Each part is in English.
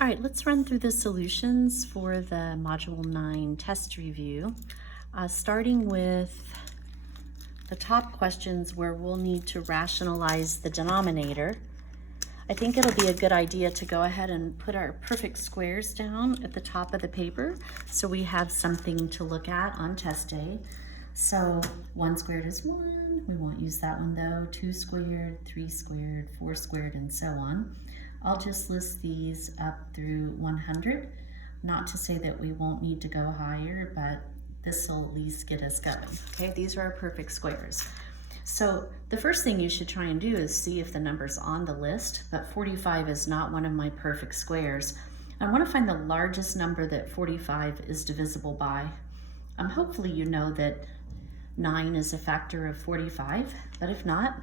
All right, let's run through the solutions for the Module 9 test review, starting with the top questions where we'll need to rationalize the denominator. I think it'll be a good idea to go ahead and put our perfect squares down at the top of the paper so we have something to look at on test day. So 1 squared is 1, we won't use that one though, 2 squared, 3 squared, 4 squared, and so on. I'll just list these up through 100. Not to say that we won't need to go higher, but this will at least get us going. Okay, these are our perfect squares. So the first thing you should try and do is see if the number's on the list, but 45 is not one of my perfect squares. I want to find the largest number that 45 is divisible by. Hopefully you know that 9 is a factor of 45, but if not,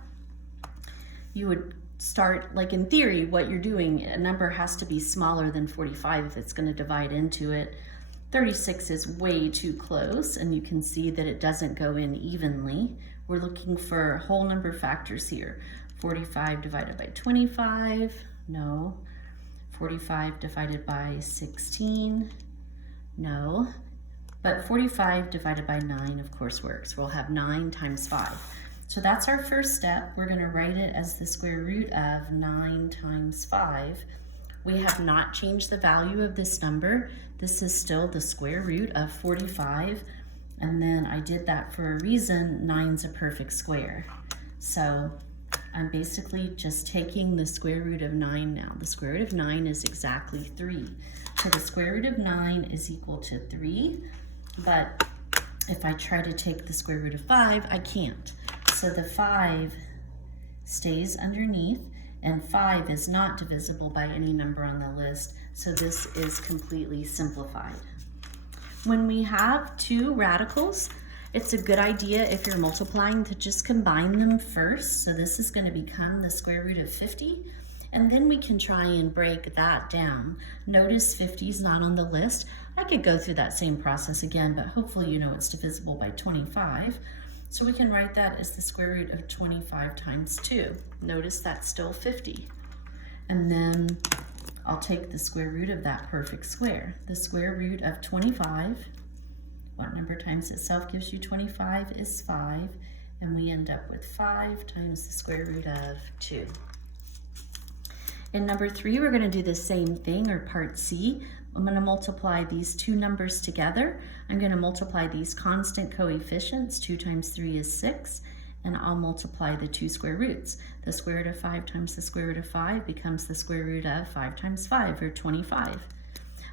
you would start, like in theory, what you're doing, a number has to be smaller than 45 if it's going to divide into it. 36 is way too close, and you can see that it doesn't go in evenly. We're looking for whole number factors here. 45 divided by 25, no. 45 divided by 16, no. But 45 divided by 9, of course, works. We'll have 9 times 5. So that's our first step. We're going to write it as the square root of 9 times 5. We have not changed the value of this number. This is still the square root of 45. And then I did that for a reason. 9's a perfect square. So I'm basically just taking the square root of 9 now. The square root of 9 is exactly 3. So the square root of 9 is equal to 3. But if I try to take the square root of 5, I can't. So the 5 stays underneath, and 5 is not divisible by any number on the list, so this is completely simplified. When we have two radicals, it's a good idea if you're multiplying to just combine them first. So this is going to become the square root of 50, and then we can try and break that down. Notice 50 is not on the list. I could go through that same process again, but hopefully you know it's divisible by 25. So we can write that as the square root of 25 times 2. Notice that's still 50. And then I'll take the square root of that perfect square. The square root of 25, what number times itself gives you 25 is 5. And we end up with 5 times the square root of 2. In number 3, we're going to do the same thing, or part C. I'm going to multiply these two numbers together. I'm going to multiply these constant coefficients. 2 times 3 is 6. And I'll multiply the two square roots. The square root of 5 times the square root of 5 becomes the square root of 5 times 5, or 25.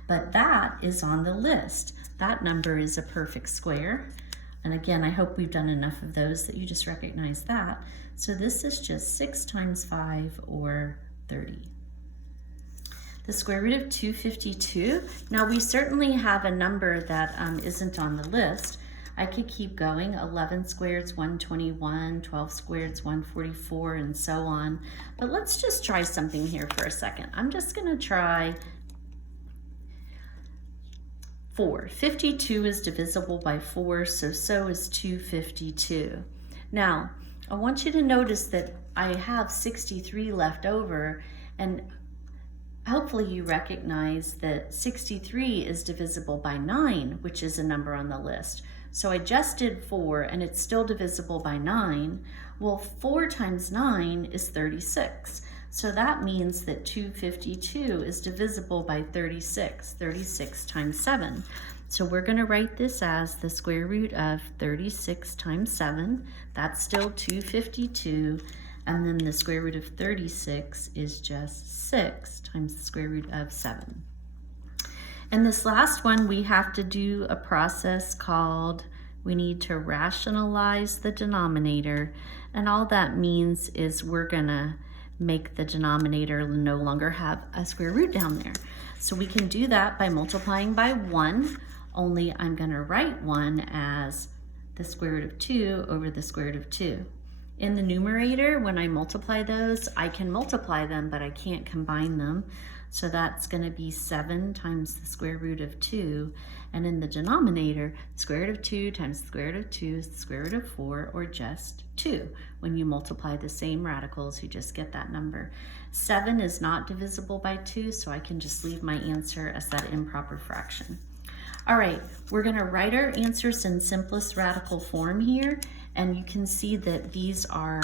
But that is on the list. That number is a perfect square. And again, I hope we've done enough of those that you just recognize that. So this is just 6 times 5, or 30. The square root of 252. Now we certainly have a number that isn't on the list. I could keep going. 11 squared is 121, 12 squared is 144, and so on. But let's just try something here for a second. I'm just going to try 4. 52 is divisible by 4, so is 252. Now, I want you to notice that I have 63 left over, and hopefully you recognize that 63 is divisible by 9, which is a number on the list. So I just did 4, and it's still divisible by 9. Well, 4 times 9 is 36. So that means that 252 is divisible by 36. 36 times 7. So we're going to write this as the square root of 36 times 7. That's still 252. And then the square root of 36 is just 6 times the square root of 7. And this last one, we have to do a process called, we need to rationalize the denominator. And all that means is we're gonna make the denominator no longer have a square root down there. So we can do that by multiplying by 1, only I'm gonna write 1 as the square root of 2 over the square root of 2. In the numerator, when I multiply those, I can multiply them, but I can't combine them. So that's going to be 7 times the square root of 2. And in the denominator, square root of 2 times the square root of 2 is the square root of 4, or just 2. When you multiply the same radicals, you just get that number. 7 is not divisible by 2, so I can just leave my answer as that improper fraction. All right, we're going to write our answers in simplest radical form here. And you can see that these are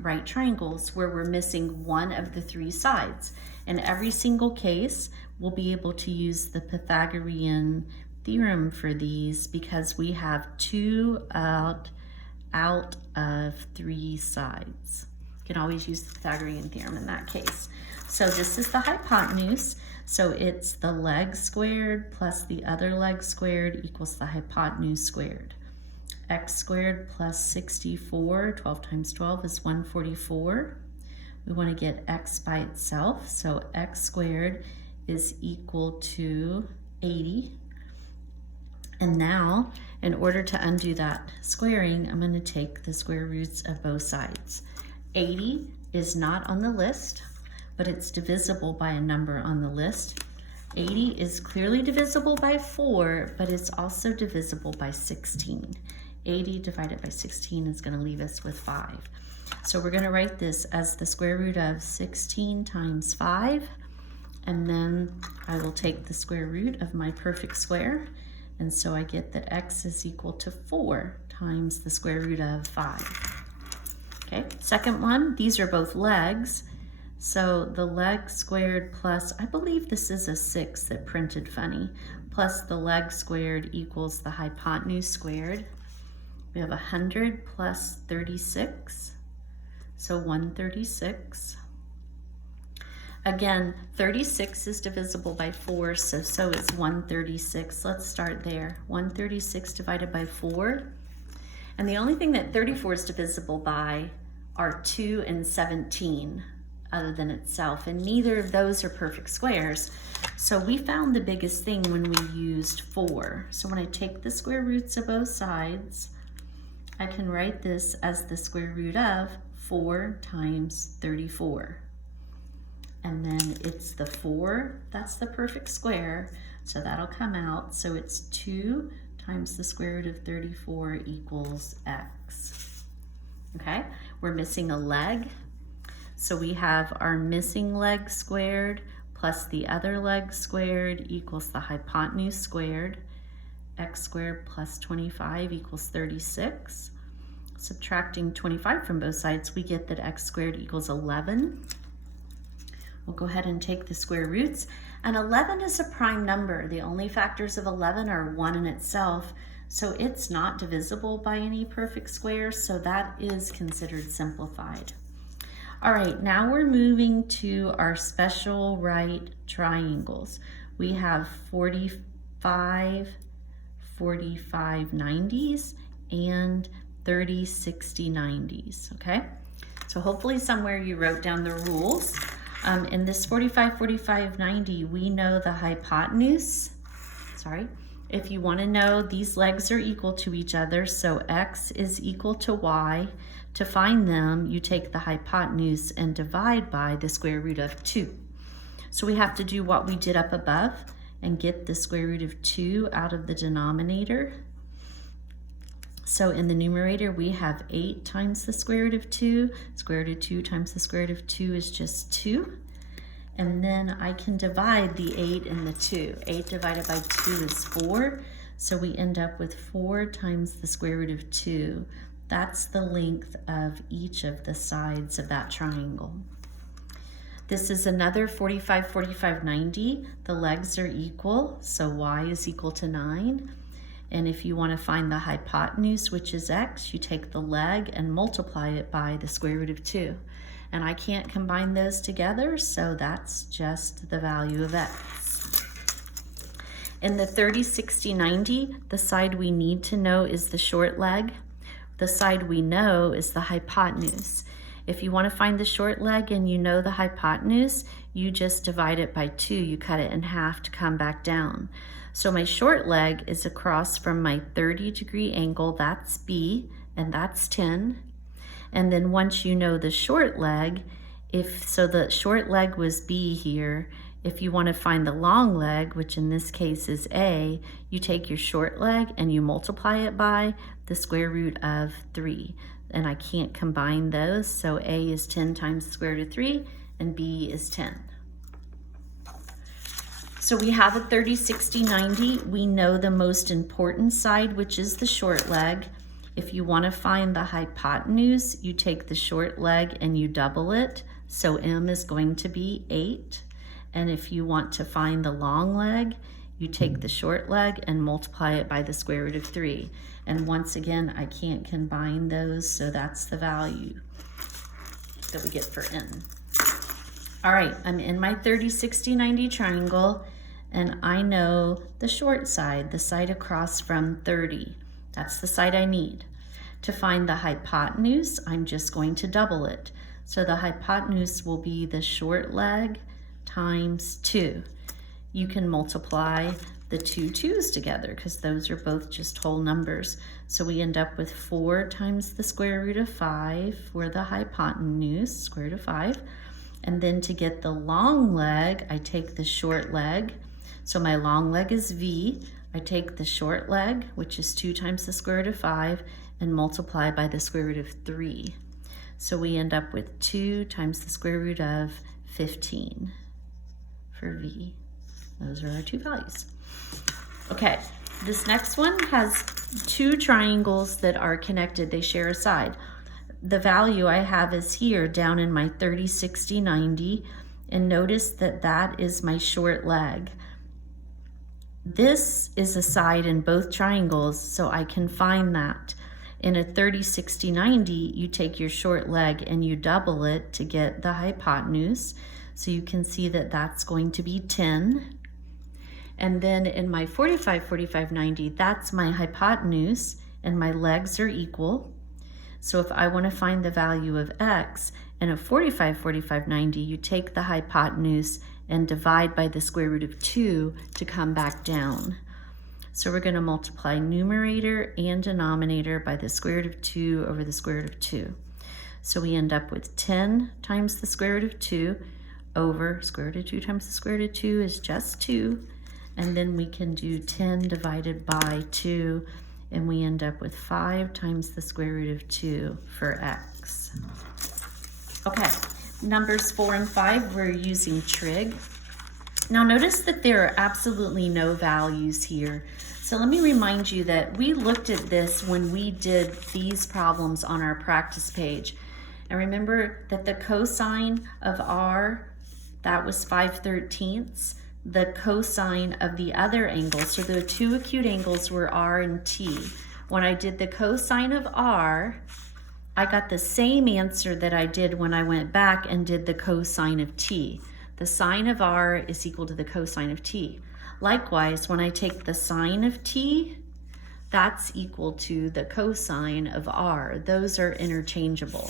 right triangles where we're missing one of the 3 sides. In every single case, we'll be able to use the Pythagorean theorem for these because we have 2 out of 3 sides. You can always use the Pythagorean theorem in that case. So this is the hypotenuse. So it's the leg squared plus the other leg squared equals the hypotenuse squared. X squared plus 64, 12 times 12 is 144. We want to get x by itself, so x squared is equal to 80. And now, in order to undo that squaring, I'm going to take the square roots of both sides. 80 is not on the list, but it's divisible by a number on the list. 80 is clearly divisible by 4, but it's also divisible by 16. 80 divided by 16 is going to leave us with 5. So we're going to write this as the square root of 16 times 5, and then I will take the square root of my perfect square, and so I get that x is equal to 4 times the square root of 5. Okay, second one, these are both legs, so the leg squared plus, I believe this is a 6 that printed funny, plus the leg squared equals the hypotenuse squared. We have 100 plus 36, so 136. Again, 36 is divisible by 4, so is 136. Let's start there. 136 divided by 4. And the only thing that 34 is divisible by are 2 and 17, other than itself. And neither of those are perfect squares. So we found the biggest thing when we used 4. So when I take the square roots of both sides, I can write this as the square root of 4 times 34. And then it's the 4, that's the perfect square, so that'll come out. So it's 2 times the square root of 34 equals x. Okay, we're missing a leg. So we have our missing leg squared plus the other leg squared equals the hypotenuse squared. X squared plus 25 equals 36. Subtracting 25 from both sides, we get that x squared equals 11. We'll go ahead and take the square roots. And 11 is a prime number. The only factors of 11 are 1 in itself, so it's not divisible by any perfect square, so that is considered simplified. All right, now we're moving to our special right triangles. We have 45, 45 90s, and 30 60 90s, okay? So hopefully somewhere you wrote down the rules. In this 45, 45, 90, we know the hypotenuse. If you want to know, these legs are equal to each other, so x is equal to y. To find them, you take the hypotenuse and divide by the square root of 2. So we have to do what we did up above and get the square root of 2 out of the denominator. So in the numerator, we have 8 times the square root of 2. Square root of 2 times the square root of 2 is just 2. And then I can divide the 8 and the 2. 8 divided by 2 is 4. So we end up with 4 times the square root of 2. That's the length of each of the sides of that triangle. This is another 45, 45, 90. The legs are equal, so y is equal to 9. And if you want to find the hypotenuse, which is x, you take the leg and multiply it by the square root of 2. And I can't combine those together, so that's just the value of x. In the 30, 60, 90, the side we need to know is the short leg. The side we know is the hypotenuse. If you want to find the short leg and you know the hypotenuse, you just divide it by 2. You cut it in half to come back down. So my short leg is across from my 30-degree angle, that's B, and that's 10. And then once you know the short leg, so the short leg was B here, if you want to find the long leg, which in this case is A, you take your short leg and you multiply it by the square root of 3. And I can't combine those, so A is 10 times the square root of 3 and B is 10. So we have a 30, 60, 90. We know the most important side, which is the short leg. If you want to find the hypotenuse, you take the short leg and you double it. So M is going to be 8. And if you want to find the long leg, you take the short leg and multiply it by the square root of 3. And once again, I can't combine those, so that's the value that we get for N. All right, I'm in my 30, 60, 90 triangle, and I know the short side, the side across from 30. That's the side I need. To find the hypotenuse, I'm just going to double it. So the hypotenuse will be the short leg times 2. You can multiply the two 2's together because those are both just whole numbers. So we end up with 4 times the square root of 5 for the hypotenuse, square root of 5. And then to get the long leg, I take the short leg. So my long leg is V. I take the short leg, which is 2 times the square root of 5, and multiply by the square root of 3. So we end up with 2 times the square root of 15 for V. Those are our two values. Okay, this next one has two triangles that are connected. They share a side. The value I have is here down in my 30, 60, 90, and notice that that is my short leg. This is a side in both triangles, so I can find that. In a 30, 60, 90, you take your short leg and you double it to get the hypotenuse. So you can see that that's going to be 10. And then in my 45, 45, 90, that's my hypotenuse and my legs are equal. So if I want to find the value of X in a 45, 45, 90, you take the hypotenuse and divide by the square root of 2 to come back down. So we're going to multiply numerator and denominator by the square root of 2 over the square root of 2. So we end up with 10 times the square root of 2 over square root of 2 times the square root of 2 is just 2. And then we can do 10 divided by 2, and we end up with 5 times the square root of 2 for X. Okay, numbers 4 and 5, we're using trig. Now notice that there are absolutely no values here. So let me remind you that we looked at this when we did these problems on our practice page. And remember that the cosine of R, that was 5/13. The cosine of the other angle, so the two acute angles were R and T. When I did the cosine of R, I got the same answer that I did when I went back and did the cosine of T. The sine of R is equal to the cosine of T. Likewise, when I take the sine of T, that's equal to the cosine of R. Those are interchangeable.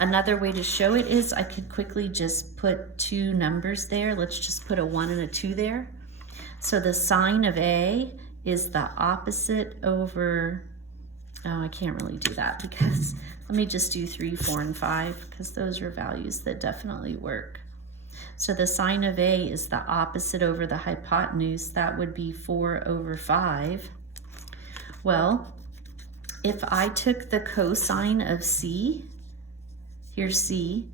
Another way to show it is I could quickly just put two numbers there. Let's just put a 1 and a 2 there. So the sine of A is the opposite over, oh, I can't really do that because let me just do 3, 4, and 5 because those are values that definitely work. So the sine of A is the opposite over the hypotenuse. That would be 4 over 5. Well, if I took the cosine of C, here's C,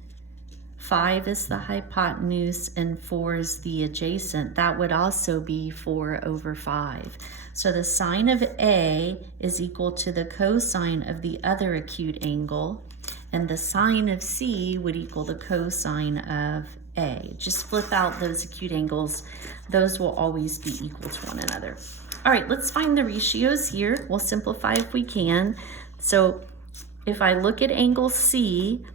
5 is the hypotenuse and 4 is the adjacent. That would also be 4 over 5. So the sine of A is equal to the cosine of the other acute angle, and the sine of C would equal the cosine of A. Just flip out those acute angles. Those will always be equal to one another. All right, let's find the ratios here. We'll simplify if we can. So if I look at angle C,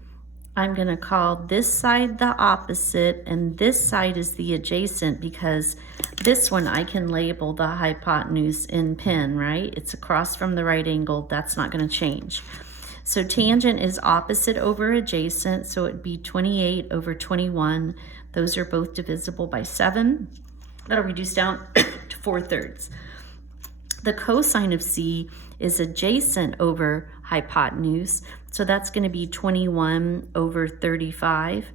I'm going to call this side the opposite and this side is the adjacent because this one I can label the hypotenuse in pen, right? It's across from the right angle. That's not going to change. So tangent is opposite over adjacent, so it'd be 28 over 21. Those are both divisible by 7. That'll reduce down to 4/3. The cosine of C is adjacent over hypotenuse, so that's going to be 21 over 35.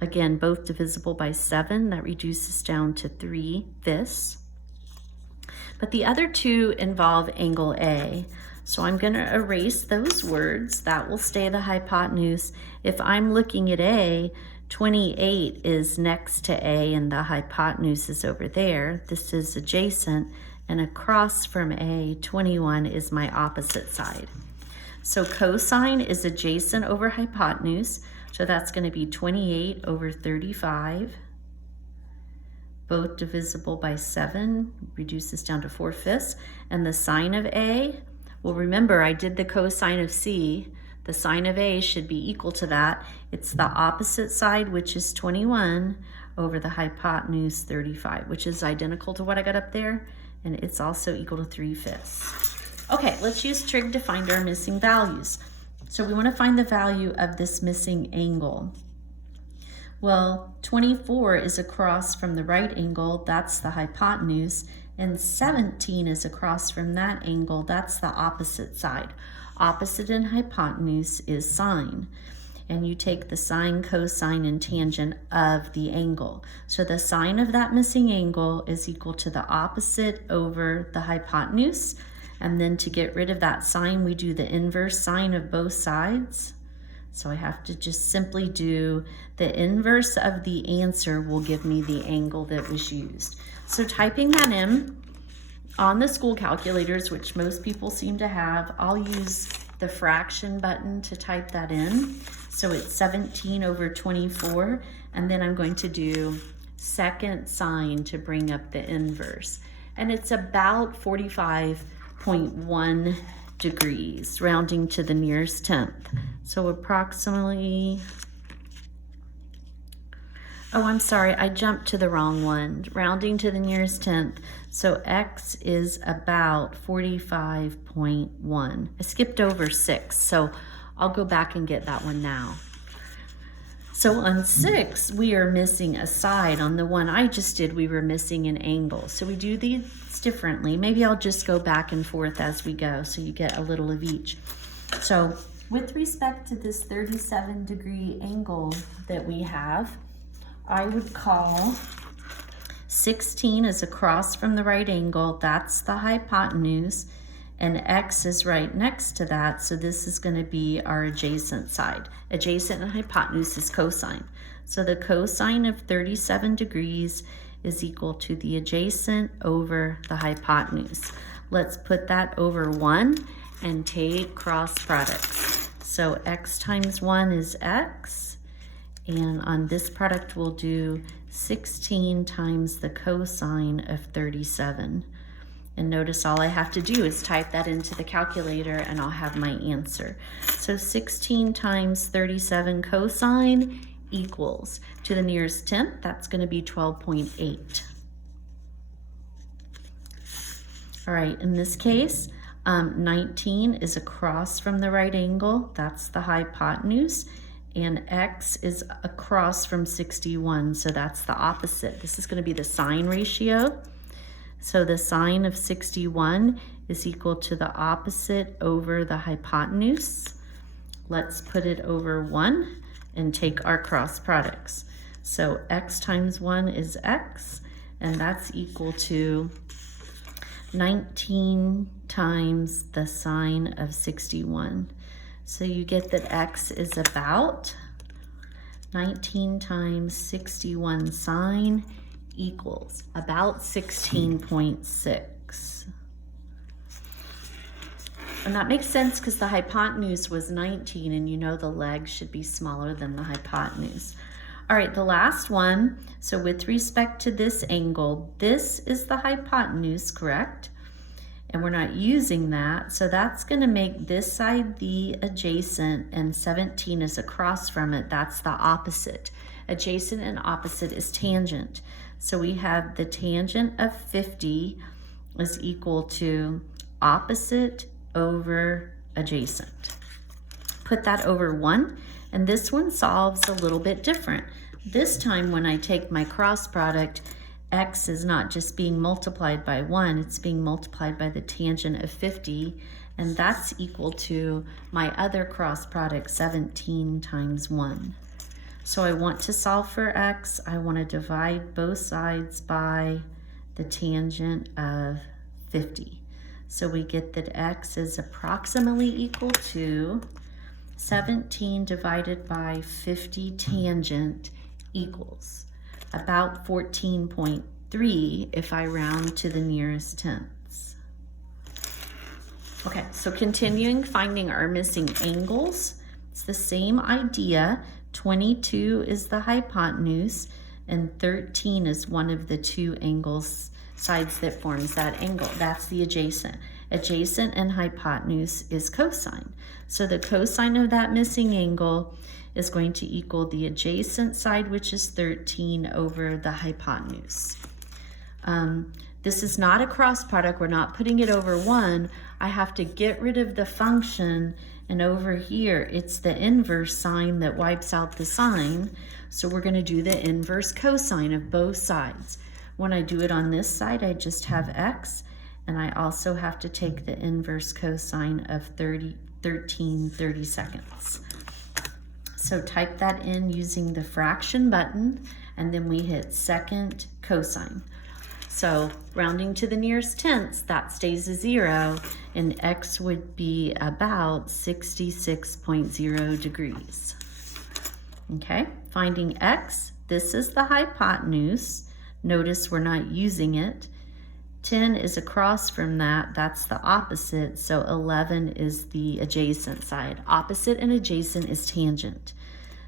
Again, both divisible by 7. That reduces down to 3/5. But the other two involve angle A. So I'm going to erase those words. That will stay the hypotenuse. If I'm looking at A, 28 is next to A and the hypotenuse is over there. This is adjacent, and across from A, 21 is my opposite side. So cosine is adjacent over hypotenuse, so that's going to be 28 over 35. Both divisible by 7, reduces down to 4/5. And the sine of A, well, remember I did the cosine of C. The sine of A should be equal to that. It's the opposite side, which is 21, over the hypotenuse 35, which is identical to what I got up there, and it's also equal to 3/5. Okay, let's use trig to find our missing values. So we want to find the value of this missing angle. Well, 24 is across from the right angle, that's the hypotenuse, and 17 is across from that angle, that's the opposite side. Opposite in hypotenuse is sine, and you take the sine, cosine, and tangent of the angle. So the sine of that missing angle is equal to the opposite over the hypotenuse, and then to get rid of that sine, we do the inverse sine of both sides. So I have to just simply do the inverse of the answer will give me the angle that was used. So typing that in on the school calculators, which most people seem to have, I'll use the fraction button to type that in. So it's 17 over 24, and then I'm going to do second sine to bring up the inverse. And it's about 45.1 degrees, rounding to the nearest tenth. So approximately, oh, I'm sorry, I jumped to the wrong one, rounding to the nearest tenth. So X is about 45.1. I skipped over 6, so I'll go back and get that one now. So on 6, we are missing a side. On the one I just did, we were missing an angle. So we do these differently. Maybe I'll just go back and forth as we go so you get a little of each. So with respect to this 37-degree angle that we have, I would call 16 is across from the right angle, that's the hypotenuse, and X is right next to that, so this is going to be our adjacent side. Adjacent and hypotenuse is cosine. So the cosine of 37 degrees is equal to the adjacent over the hypotenuse. Let's put that over 1 and take cross products. So X times 1 is X, and on this product we'll do 16 times the cosine of 37. And notice all I have to do is type that into the calculator and I'll have my answer. So 16 times 37 cosine equals, to the nearest tenth, that's going to be 12.8. All right, in this case, 19 is across from the right angle, that's the hypotenuse, and X is across from 61, so that's the opposite. This is going to be the sine ratio. So the sine of 61 is equal to the opposite over the hypotenuse. Let's put it over 1 and take our cross products. So X times 1 is X, and that's equal to 19 times the sine of 61. So you get that X is about 19 times 61 sine equals about 16.6. And that makes sense because the hypotenuse was 19, and you know the leg should be smaller than the hypotenuse. All right, the last one. So with respect to this angle, this is the hypotenuse, correct? And we're not using that, so that's going to make this side the adjacent, and 17 is across from it. That's the opposite. Adjacent and opposite is tangent. So we have the tangent of 50 is equal to opposite over adjacent. Put that over 1, and this one solves a little bit different. This time when I take my cross product, x is not just being multiplied by 1, it's being multiplied by the tangent of 50, and that's equal to my other cross product, 17 times 1. So I want to solve for x. I want to divide both sides by the tangent of 50. So we get that x is approximately equal to 17 divided by 50 tangent equals about 14.3 if I round to the nearest tenths. Okay, so continuing finding our missing angles. It's the same idea. 22 is the hypotenuse and 13 is one of the two angles sides that forms that angle. That's the adjacent. Adjacent and hypotenuse is cosine. So the cosine of that missing angle is going to equal the adjacent side, which is 13, over the hypotenuse. This is not a cross product. We're not putting it over 1. I have to get rid of the function, and over here it's the inverse sine that wipes out the sine. So we're going to do the inverse cosine of both sides. When I do it on this side, I just have x, and I also have to take the inverse cosine of 13 32nds. So type that in using the fraction button, and then we hit second cosine. So rounding to the nearest tenths, that stays a 0, and x would be about 66.0 degrees. Okay, finding x, this is the hypotenuse. Notice we're not using it. 10 is across from that, that's the opposite, so 11 is the adjacent side. Opposite and adjacent is tangent.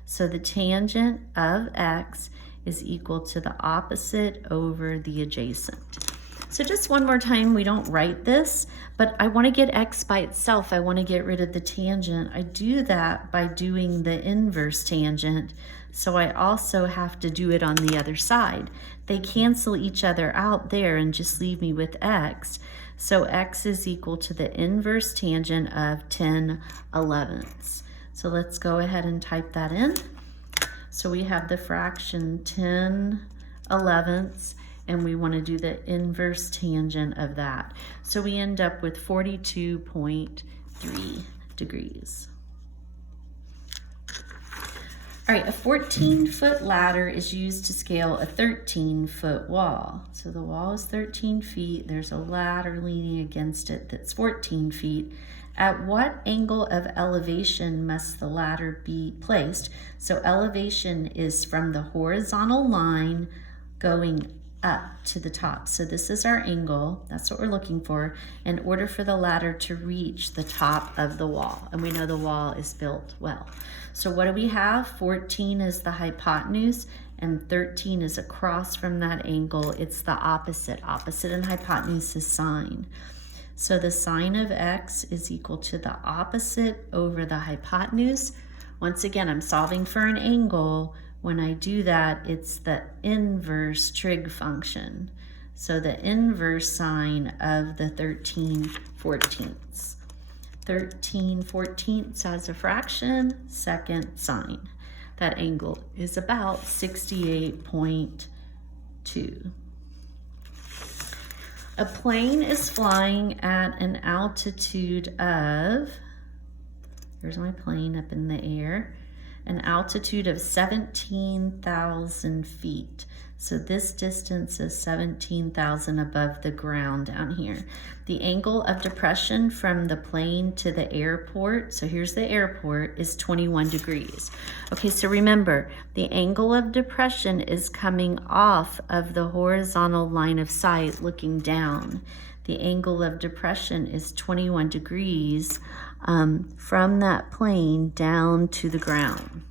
So the tangent of x is equal to the opposite over the adjacent. So just one more time, we don't write this, but I want to get x by itself. I want to get rid of the tangent. I do that by doing the inverse tangent, so I also have to do it on the other side. They cancel each other out there and just leave me with x. So x is equal to the inverse tangent of 10/11. So let's go ahead and type that in. So we have the fraction 10/11, and we want to do the inverse tangent of that. So we end up with 42.3 degrees. All right, a 14-foot ladder is used to scale a 13-foot wall. So the wall is 13 feet. There's a ladder leaning against it that's 14 feet. At what angle of elevation must the ladder be placed? So elevation is from the horizontal line going up to the top. So this is our angle. That's what we're looking for in order for the ladder to reach the top of the wall. And we know the wall is built well. So what do we have? 14 is the hypotenuse and 13 is across from that angle. It's the opposite. Opposite and hypotenuse is sine. So the sine of x is equal to the opposite over the hypotenuse. Once again, I'm solving for an angle. When I do that, it's the inverse trig function. So the inverse sine of the 13/14. 13/14 as a fraction, second sine. That angle is about 68.2. A plane is flying at an altitude of, here's my plane up in the air, an altitude of 17,000 feet. So this distance is 17,000 above the ground down here. The angle of depression from the plane to the airport, so here's the airport, is 21 degrees. Okay, so remember, the angle of depression is coming off of the horizontal line of sight looking down. The angle of depression is 21 degrees from that plane down to the ground.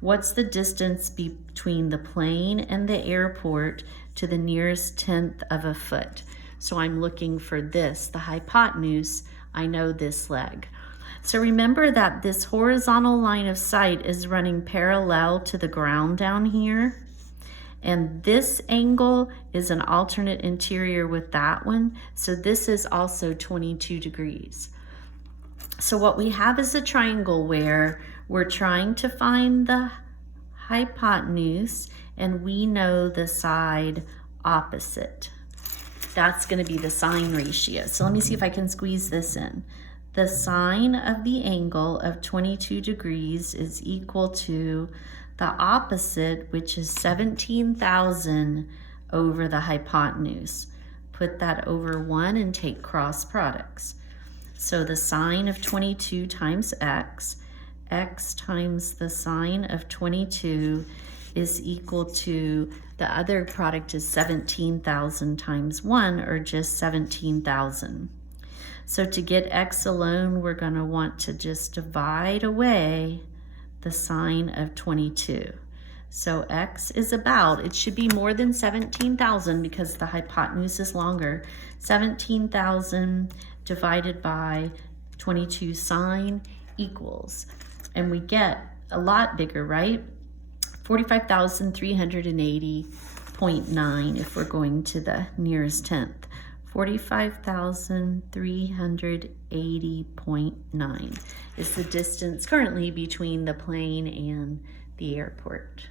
What's the distance between the plane and the airport to the nearest tenth of a foot? So I'm looking for this, the hypotenuse. I know this leg. So remember that this horizontal line of sight is running parallel to the ground down here. And this angle is an alternate interior with that one. So this is also 22 degrees. So what we have is a triangle where we're trying to find the hypotenuse, and we know the side opposite. That's going to be the sine ratio. So let me see if I can squeeze this in. The sine of the angle of 22 degrees is equal to the opposite, which is 17,000 over the hypotenuse. Put that over 1 and take cross products. So the sine of 22 times x times the sine of 22 is equal to, the other product is 17,000 times 1, or just 17,000. So to get x alone, we're going to want to just divide away the sine of 22. So x is about, it should be more than 17,000 because the hypotenuse is longer. 17,000 divided by 22 sine equals, and we get a lot bigger, right? 45,380.9 if we're going to the nearest tenth. 45,380.9 is the distance currently between the plane and the airport.